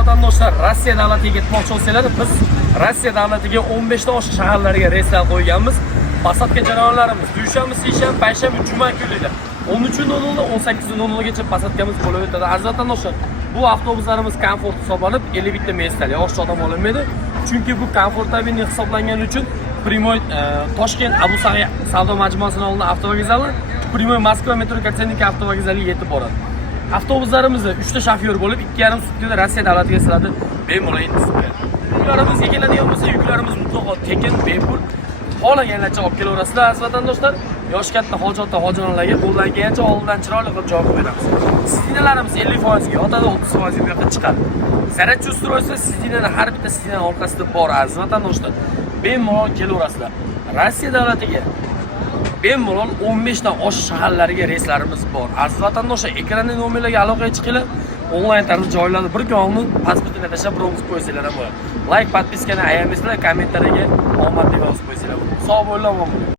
vatandoshlar Rossiya davlatiga ketmoqchi bo'lsanglar, biz Rossiya davlatiga 15 dan oshiq shaharlarga reyslar qo'yganmiz. Pasatka jarayonlarimiz dushanba, seshanba, payshanba, juma kunlari 13:00 dan 18:00 gacha pasatkamiz bo'lib o'tadi. Aziz vatandoshlar, bu avtobuslarimiz komfort hisoblanib 51 ta mestali, ortiqcha odam olinmaydi. Chunki bu komfortabilniy hisoblangani uchun Primoy Toshkent Abu Sa'iy savdo majmuasining oldida avtovokzali, Primoy Moskva metro Kotsennik avtovokzaliga yetib boradi. Avtobuslarimizda 3 ta shofyor bo'lib, 2,5 sutkada Rossiya davlatiga keladi. Bemalol endi. Yuklarimizga keladigan bo'lsa, yuklarimiz mutlaqo tekin, bepul. Xohlaganlarcha olib kelaverasizlar, aziz vatandoshlar. Yosh katta hojatda hojilarga qo'ldan kelgancha oldindan chiroyli qilib javob beramiz. Sidinalarimiz 50% ga yotadi, 30% ga yoqqa chiqadi. Zaryadchi ustroysi sidinani har bitta sidina orqasida bor, aziz vatandoshlar. Bemalol kelaverasizlar. Rossiya davlatiga bemalol 15 dan oshiq shaharlarga reyslarimiz bor. Aziz vatandoshlar, ekranda nomerlarga aloqaga chiqinglar. Onlayn tarzda joylarda bir kunni pasportini tashlab bronz qo'ysanglar ham bo'ladi. Like, podpiskani ayamasizlar, kommentariyaga omad deb yozib qo'ysanglar. Sog' bo'linglar.